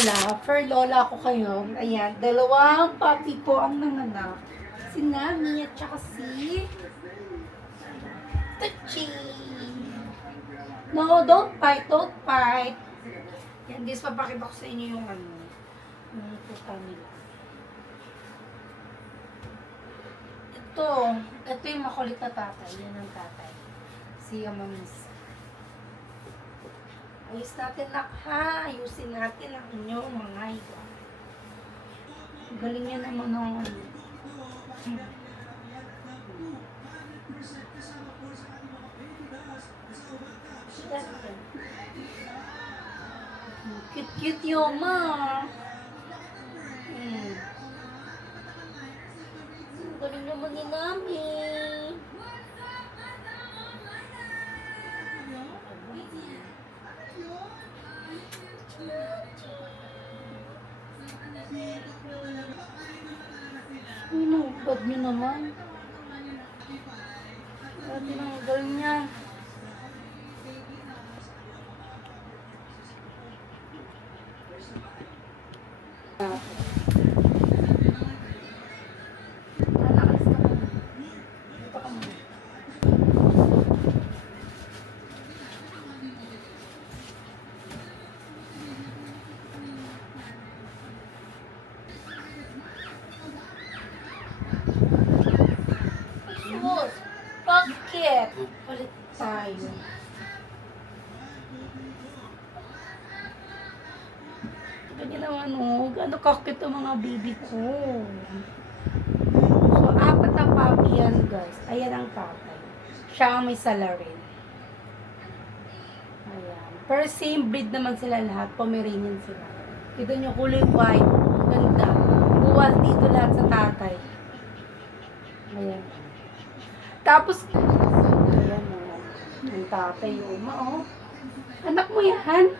For Lola ako kayo. Ayan, dalawang puppy po ang nanganak. Si Nami at saka si Tuchi. No, don't fight, don't fight. Yan, guys, papakita ko sa inyo yung yung puta nila. Ito yung makulit na tatay. Yan ang tatay. Si Amamis. Ayos natin ha. Ayusin natin ang inyong mga ito. Galing yan naman ng Cute yung galing naman ni Nami. Bad nyo naman. Dati nang galing niya. Bakit? Palit tayo. Ganyan naman gaano kakit ang mga baby ko. So, 4 na puppy yan, guys. Ayan ang tatay. Siya ang may salarin. Ayan. Pero same breed naman sila lahat. Pomeranian sila. Kita nyo, kulay white. Ganda. Buwal dito lahat sa tatay. Ayan. Tapos, ayan ang tatay, Anak mo yan?